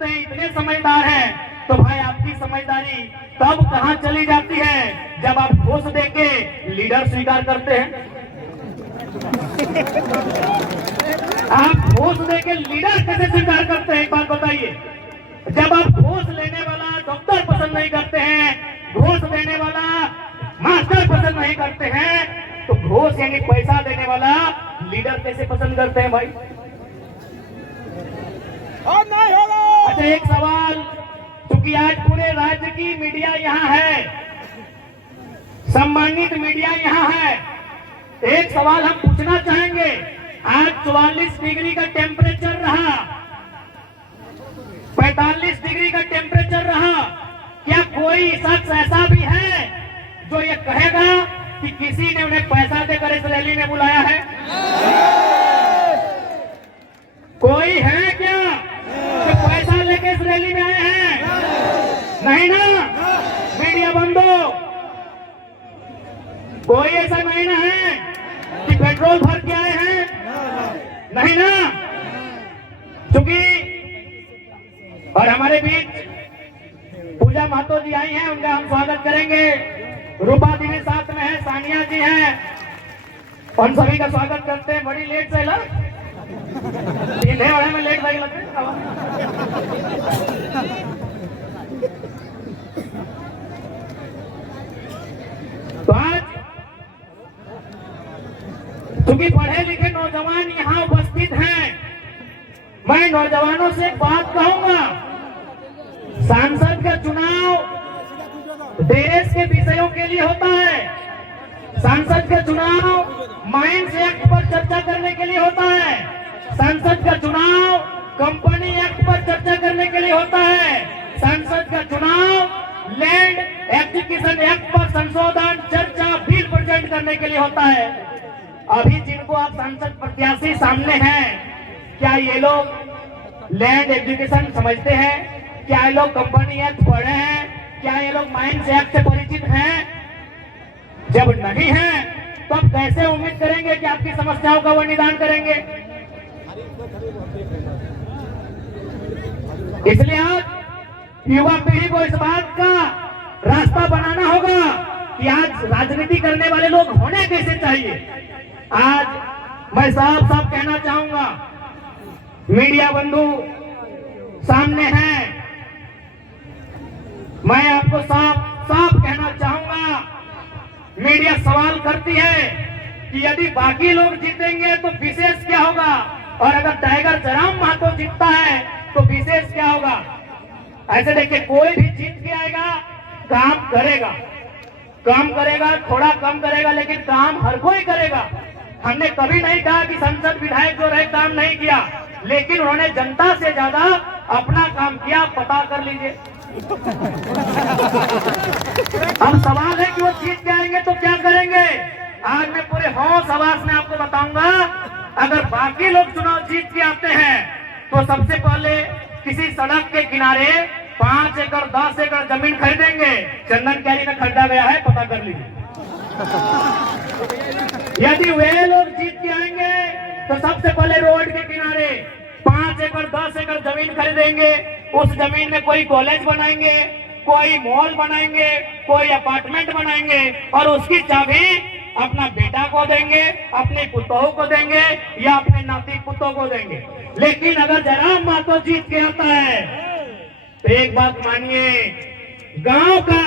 करते हैं, इतने समझदार हैं, तो भाई आपकी समझदारी तब कहां चली जाती है जब आप घूस देके लीडर स्वीकार करते हैं। आप घूस देके लीडर कैसे स्वीकार करते हैं, एक बात बताइए। जब आप घूस लेने वाला डॉक्टर पसंद नहीं करते हैं, घूस देने वाला मास्टर पसंद नहीं करते हैं, तो घूस यानी पैसा देने वाला लीडर कैसे पसंद करते हैं भाई? अच्छा, एक सवाल, क्योंकि आज पूरे राज्य की मीडिया यहाँ है, सम्मानित मीडिया यहाँ है, एक सवाल हम पूछना चाहेंगे। आज 44 डिग्री का टेम्परेचर रहा, 45 डिग्री का टेम्परेचर रहा, क्या कोई शख्स ऐसा भी है जो ये कहेगा कि किसी ने उन्हें पैसा देकर इस रैली में बुलाया है? कोई है क्या जो पैसा लेकर इस रैली में आए हैं? नहीं ना? मीडिया बंदो, कोई ऐसा नहीं ना है कि पेट्रोल भर के आए हैं? नहीं ना? क्योंकि और हमारे बीच पूजा महतो जी आई हैं, उनका हम स्वागत करेंगे। रूपा जी भी साथ में है, सानिया जी हैं, उन सभी का स्वागत करते हैं। बड़ी लेट से में लेट लगते तो आज क्योंकि पढ़े लिखे नौजवान यहाँ उपस्थित हैं, मैं नौजवानों से एक बात कहूंगा। सांसद का चुनाव देश के विषयों के लिए होता है। सांसद का चुनाव माइंस एक्ट पर चर्चा करने के लिए होता है। सांसद का चुनाव कंपनी एक्ट पर चर्चा करने के लिए होता है। सांसद का चुनाव लैंड एक्विजिशन एक्ट पर संशोधन, चर्चा, बिल प्रेजेंट करने के लिए होता है। अभी जिनको आप सांसद प्रत्याशी सामने हैं, क्या ये लोग लैंड एजुकेशन समझते हैं? क्या ये लोग कंपनी एक्ट पढ़े हैं? क्या ये लोग माइंस एक्ट से परिचित हैं? जब नहीं है तो आप कैसे उम्मीद करेंगे कि आपकी समस्याओं का वो निदान करेंगे? इसलिए आज युवा पीढ़ी को इस बात का रास्ता बनाना होगा कि आज राजनीति करने वाले लोग होने कैसे चाहिए। आज मैं साफ साफ कहना चाहूंगा, मीडिया बंधु सामने हैं, मैं आपको साफ साफ कहना चाहूंगा, मीडिया सवाल करती है कि यदि बाकी लोग जीतेंगे तो विशेष क्या होगा, और अगर टाइगर जराम महतो जीतता है तो विशेष क्या होगा। ऐसे देखिए, कोई भी जीत के आएगा, काम करेगा, थोड़ा कम करेगा, लेकिन काम हर कोई करेगा। हमने कभी नहीं कहा कि संसद विधायक जो रहे काम नहीं किया, लेकिन उन्होंने जनता से ज्यादा अपना काम किया, पता कर लीजिए। अब सवाल है कि वो जीत के आएंगे तो क्या करेंगे। आज मैं पूरे होश आवाज में आपको बताऊंगा, अगर बाकी लोग चुनाव जीत के आते हैं तो सबसे पहले किसी सड़क के किनारे 5 एकड़ 10 एकड़ जमीन खरीदेंगे। चंदन कैरी में खड्डा गया है, पता कर लीजिए। यदि वे लोग जीत के आएंगे तो सबसे पहले रोड के किनारे 5 एकड़ 10 एकड़ जमीन खरीदेंगे। उस जमीन में कोई कॉलेज बनाएंगे, कोई मॉल बनाएंगे, कोई अपार्टमेंट बनाएंगे, और उसकी चाबी अपना बेटा को देंगे, अपने पुतों को देंगे, या अपने नाती पुतों को देंगे। लेकिन अगर जराम महतो जीत के आता है तो एक बात मानिए, गांव का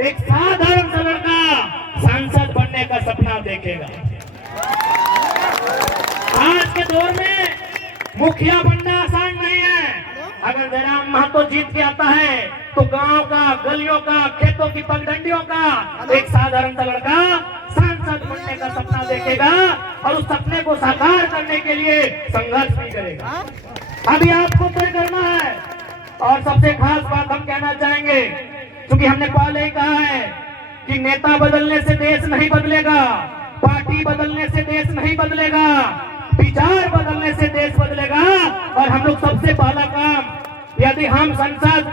एक साधारण सा लड़का सांसद बनने का सपना देखेगा। आज के दौर में मुखिया बनना आसान नहीं है। अगर जयराम महतो जीत के आता है तो गांव का, गलियों का, खेतों की पगडंडियों का एक साधारण सा लड़का सांसद बनने का सपना देखेगा, और उस सपने को साकार करने के लिए संघर्ष भी करेगा। अभी आपको तय करना है। और सबसे खास बात हम कहना चाहेंगे, क्योंकि हमने पहले ही कहा है कि नेता बदलने से देश नहीं बदलेगा, पार्टी बदलने से देश नहीं बदलेगा, विचार बदलने से देश बदलेगा। और हम लोग सबसे पहला काम, यदि हम संसद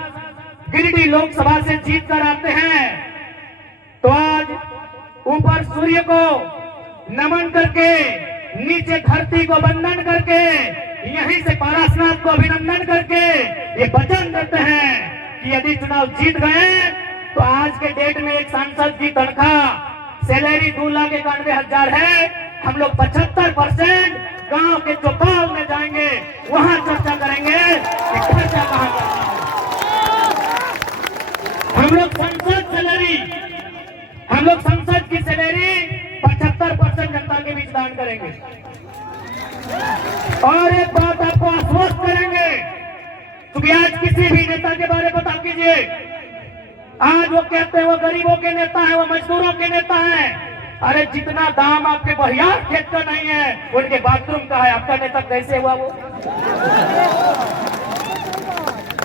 गिरिडीह लोकसभा से जीत कर आते हैं तो आज ऊपर सूर्य को नमन करके, नीचे धरती को वंदन करके यहीं से पारसनाथ को अभिनंदन करके ये वचन देते हैं कि यदि चुनाव जीत गए तो आज के डेट में एक सांसद की तनख्वाह सैलरी 2,91,000 है। हम लोग 75% गांव के चौपाल में जाएंगे, वहां चर्चा करेंगे कि खर्चा कहां करना है। हम लोग संसद की सैलरी 75% जनता के बीच दान करेंगे। और एक बात आपको आश्वस्त करेंगे, क्योंकि आज किसी भी नेता के बारे में बता कीजिए, आज वो कहते हैं वो गरीबों के नेता है, वो मजदूरों के नेता है। अरे जितना दाम आपके बहियार खेत का नहीं है, उनके बाथरूम का है। आपका नेता कैसे हुआ? वो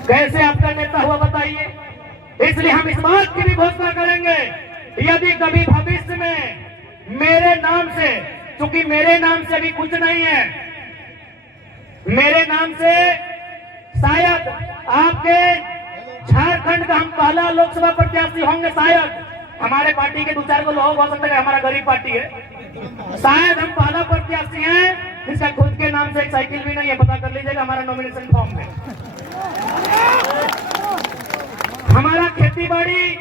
कैसे आपका नेता हुआ बताइए। इसलिए हम इस बात की भी घोषणा करेंगे, यदि कभी भविष्य में मेरे नाम से, क्योंकि मेरे नाम से भी कुछ नहीं है, मेरे नाम से शायद आपके झारखंड का हम पहला लोकसभा प्रत्याशी होंगे। शायद हमारे पार्टी के 2-4 लोग हो सकते हैं, हमारा गरीब पार्टी है, शायद हम पहला प्रत्याशी हैं जिसका खुद के नाम से एक साइकिल भी नहीं है। पता कर लीजिएगा हमारा नॉमिनेशन फॉर्म में। हमारा खेती बाड़ी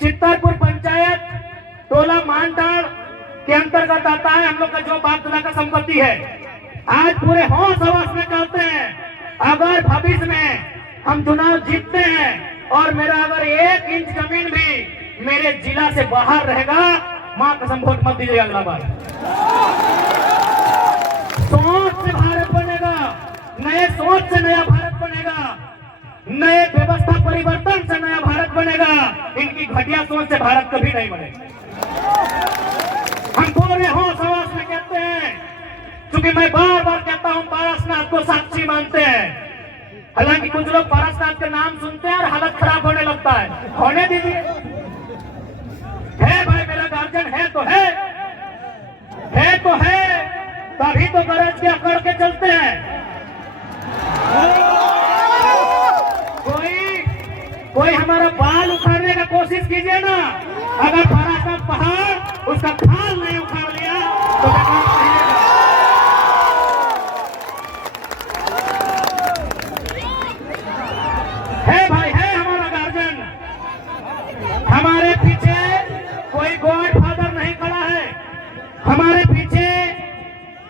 चित्तरपुर पंचायत टोला मानटाड़ के अंतर्गत आता है। हम लोग का जो बाप दादा का संपत्ति है, आज पूरे होश हवास में कहते हैं, अगर भविष्य में हम चुनाव जीतते हैं और मेरा अगर 1 इंच जमीन भी मेरे जिला से बाहर रहेगा, मां कसम वोट मत दीजिएगा अगला बार। सोच से भारत बनेगा, नए सोच से नया भारत बनेगा, नए व्यवस्था परिवर्तन से नया भारत बनेगा। इनकी घटिया सोच से भारत कभी नहीं बनेगा। हम पूरे होश हवास में कहते हैं, क्योंकि मैं बार बार कहता हूं पारसनाथ को साक्षी मानते हैं। हालांकि कुछ लोग पारसनाथ का नाम सुनते हैं और हालत खराब होने लगता है। होने दीजिए, है भाई मेरा गार्जियन है तो है तभी तो गरज के अकड़ के चलते हैं। कोई हमारा बाल उखाड़ने का कोशिश कीजिए ना, अगर पारसनाथ पहाड़ उसका खाल नहीं उखाड़ लिया तो बेकार कहिएगा। है भाई, है हमारा गार्जियन। हमारे पीछे कोई गॉड फादर नहीं खड़ा है, हमारे पीछे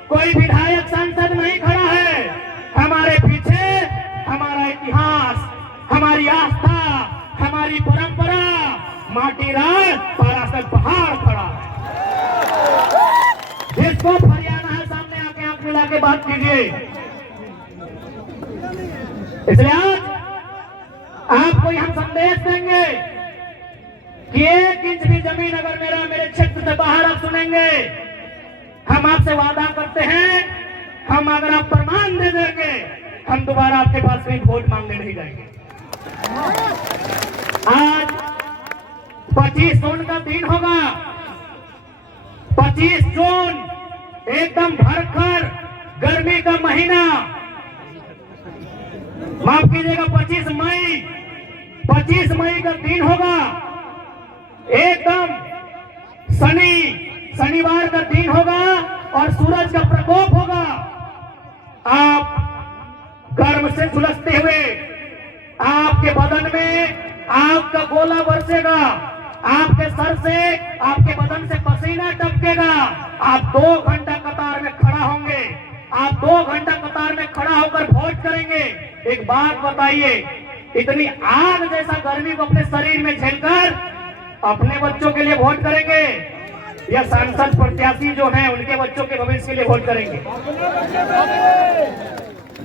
कोई विधायक सांसद नहीं खड़ा है। हमारे पीछे हमारा इतिहास, हमारी आस्था, हमारी परंपरा, माटी राज पारासर पहाड़ खड़ा है, जिसको हरियाणा है सामने आके आंख मिला के बात कीजिए। इसलिए आज आपको हम संदेश देंगे कि 1 इंच भी जमीन अगर मेरे क्षेत्र से बाहर आप सुनेंगे, हम आपसे वादा करते हैं, हम अगर आप प्रमाण दे देंगे, हम दोबारा आपके पास में वोट मांगने नहीं जाएंगे। आज 25 जून का दिन होगा, 25 जून एकदम भरकर गर्मी का महीना, माफ कीजिएगा 25 मई का दिन होगा, एकदम शनिवार का दिन होगा और सूरज का प्रकोप होगा। आप गर्म से झुलसते हुए आपके बदन में आग का गोला बरसेगा, आपके सर से आपके बदन से पसीना टपकेगा। आप 2 घंटा कतार में खड़ा होंगे, आप 2 घंटा कतार में खड़ा होकर वोट करेंगे। एक बात बताइए, इतनी आग जैसा गर्मी को अपने शरीर में झेलकर अपने बच्चों के लिए वोट करेंगे या सांसद प्रत्याशी जो हैं उनके बच्चों के भविष्य के लिए वोट करेंगे?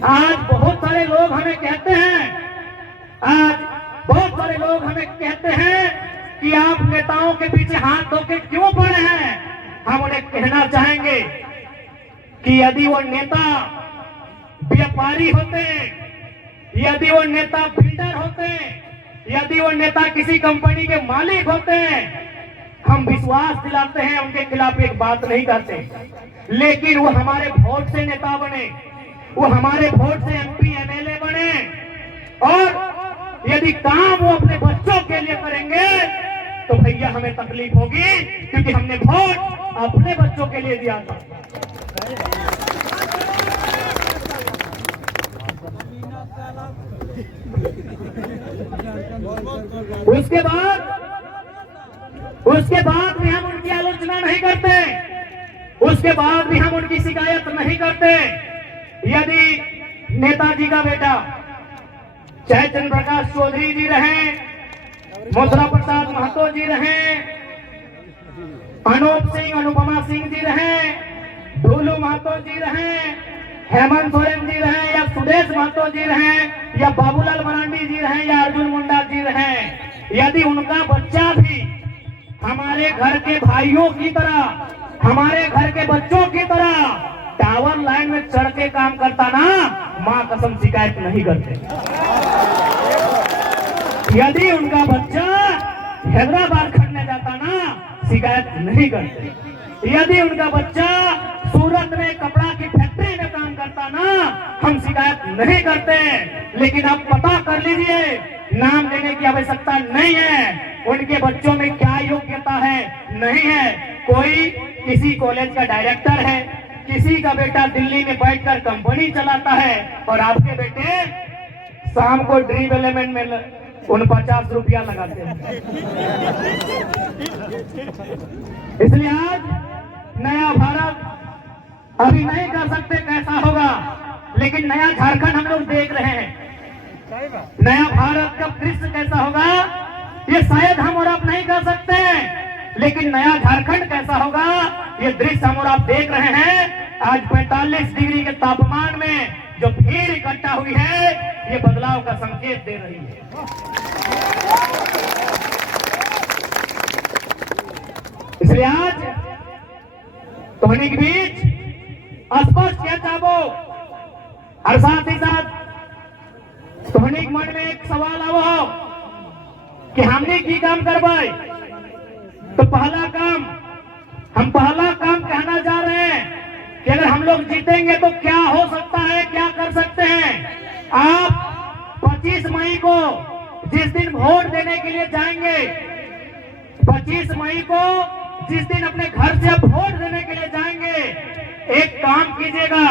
आज बहुत सारे लोग हमें कहते हैं कि आप नेताओं के पीछे हाथ धो के क्यों पड़े हैं। हम उन्हें कहना चाहेंगे कि यदि वो नेता व्यापारी होते, यदि वो नेता बिल्डर होते, यदि वो नेता किसी कंपनी के मालिक होते, हम विश्वास दिलाते हैं, उनके खिलाफ एक बात नहीं करते, लेकिन वो हमारे वोट से नेता बने, वो हमारे वोट से MP MLA बने, और यदि काम वो अपने बच्चों के लिए करेंगे तो भैया हमें तकलीफ होगी, क्योंकि हमने वोट अपने बच्चों के लिए दिया था। उसके बाद भी हम उनकी आलोचना नहीं करते, उसके बाद भी हम उनकी शिकायत नहीं करते। यदि नेताजी का बेटा चाहे चंद्र प्रकाश चौधरी जी रहे, मथुरा प्रसाद महतो जी रहे, अनूप सिंह अनुपमा सिंह जी रहे, ढोलू महतो जी रहे, हेमंत सोरेन जी रहे, या सुदेश महतो जी रहे, या बाबूलाल मरांडी जी रहे, या अर्जुन मुंडा जी रहे, यदि उनका बच्चा भी हमारे घर के भाइयों की तरह, हमारे घर के बच्चों की तरह टावर लाइन में चढ़ के काम करता ना, मां कसम शिकायत नहीं करते। यदि उनका बच्चा हैदराबाद खटने जाता ना, शिकायत नहीं करते। यदि उनका बच्चा सूरत में कपड़ा की फैक्ट्री में काम करता ना, हम शिकायत नहीं करते। लेकिन आप पता कर लीजिए, नाम लेने की आवश्यकता नहीं है, उनके बच्चों में क्या योग्यता है, नहीं है। कोई किसी कॉलेज का डायरेक्टर है, किसी का बेटा दिल्ली में बैठकर कंपनी चलाता है, और आपके बेटे शाम को ड्रीम एलिमेंट में 49 रुपया लगाते हैं। इसलिए आज नया भारत अभी नहीं कर सकते कैसा होगा, लेकिन नया झारखंड हम लोग देख रहे हैं। नया भारत का दृश्य कैसा होगा ये शायद हम और आप नहीं कर सकते, लेकिन नया झारखंड कैसा होगा ये दृश्य हम और आप देख रहे हैं। आज 45 डिग्री के तापमान में जो भीड़ इकट्ठा हुई है, ये बदलाव का संकेत दे रही है। इसलिए आज तोहनी के बीच स्पष्ट क्या चाहो, और साथ ही साथ तोहनी के मन में एक सवाल आवो कि हमने की काम करवाए, तो पहला काम कहना जा रहे हैं कि अगर हम लोग जीतेंगे तो क्या हो सकता है, क्या कर सकते हैं। आप 25 मई को जिस दिन वोट देने के लिए जाएंगे, 25 मई को जिस दिन अपने घर से आप वोट देने के लिए जाएंगे, एक काम कीजिएगा,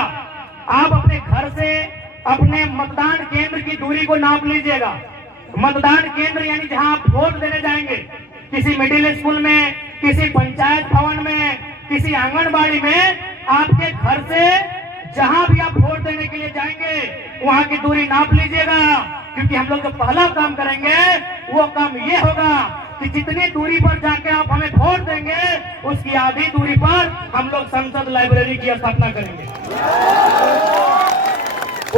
आप अपने घर से अपने मतदान केंद्र की दूरी को नाप लीजिएगा। मतदान केंद्र यानी जहां आप वोट देने जाएंगे, किसी मिडिल स्कूल में, किसी पंचायत भवन में, किसी आंगनबाड़ी में, आपके घर से जहां भी आप वोट देने के लिए जाएंगे वहां की दूरी नाप लीजिएगा। क्योंकि हम लोग जो पहला काम करेंगे वो काम ये होगा कि जितनी दूरी पर जाके आप हमें वोट देंगे, उसकी आधी दूरी पर हम लोग संसद लाइब्रेरी की स्थापना करेंगे।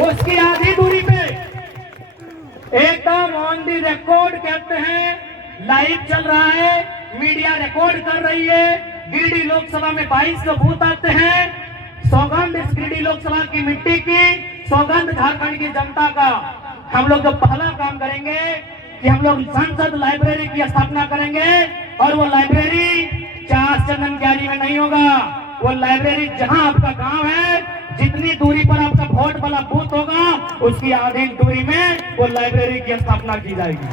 उसकी आधी दूरी पे एकदम ऑन दी रिकॉर्ड कहते हैं, लाइव चल रहा है, मीडिया रिकॉर्ड कर रही है। गिरिडीह लोकसभा में 22 के बूथ आते हैं। सौगंध इस गिरिडीह लोकसभा की मिट्टी की, सौगंध झारखंड की जनता का। हम लोग जो पहला काम करेंगे कि हम लोग संसद लाइब्रेरी की स्थापना करेंगे, और वो लाइब्रेरी चार चंदन क्यारी में नहीं होगा। वो लाइब्रेरी जहां आपका गांव है, जितनी दूरी पर आपका वोट वाला बूथ होगा, उसकी आधी दूरी में वो लाइब्रेरी की स्थापना की जाएगी।